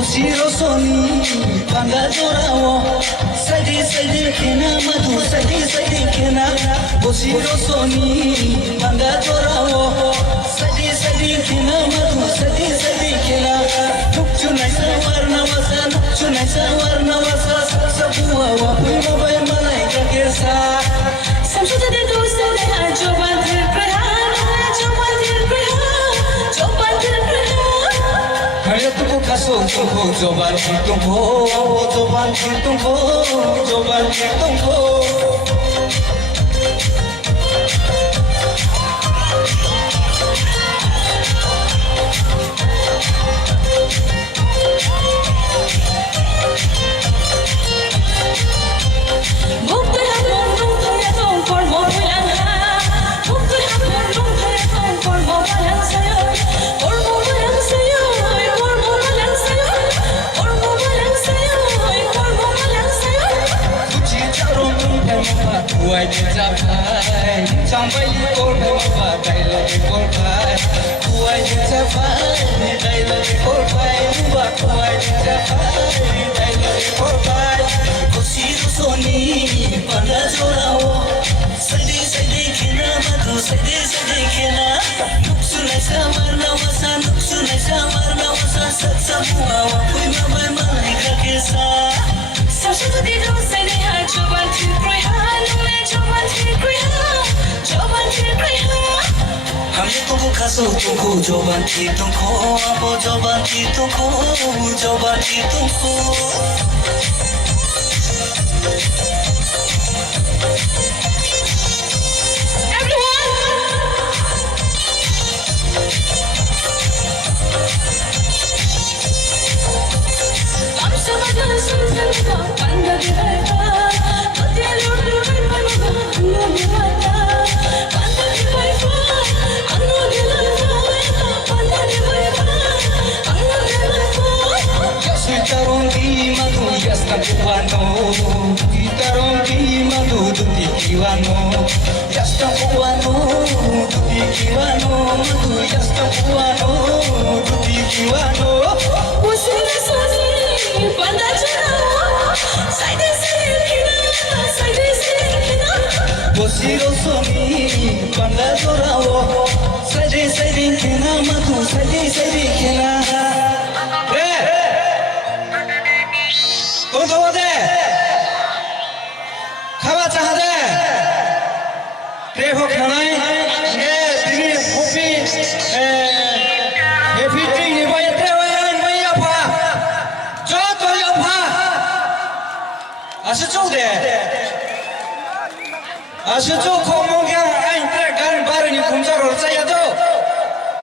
Bosiro soni, panga jorawo. Sadi sadi kena madu, sadi sadi kena. Bosiro soni, panga jorawo. Sadi sadi kena madu, sadi sadi kena. Nukchu naisa warna wasa, nukchu naisa warna wasa. Sabuwa wapi mabai malai kakesa. Samshuta de dosa de ajo bandir prahan, ajo bandir prahan, jo bandir prahan. Hanya tuku kaso tuku joban hitungko, joban hitungko, joban hitungko. Why did I find somebody called me but I love you for five? Why did I find I love you for five? But why did I find I love you for five? Kosiro soni panda jorao sadi sadi kena madu sadi sadi kena nuksu naisa marna wasa nuksu naisa marna wasa satsa mua wapui mabai malai kakesa Samshuta de dosa de ajo bandir prahan, ajo bandir prahan, jo bandir prahan. Hanya tuku kaso tuku joban hitungko, abo joban hitungko, joban hitungko. Bosiro soni, panga jorawo. Sadi sadi kena madu, sadi sadi kena. Untuk apa? Khabar cahaya. Revo khanai, dini kopi, happy drink ni bayar tewayan bayar apa? Jauh tu apa? Asyik jauh deh. Asyik jauh kamu.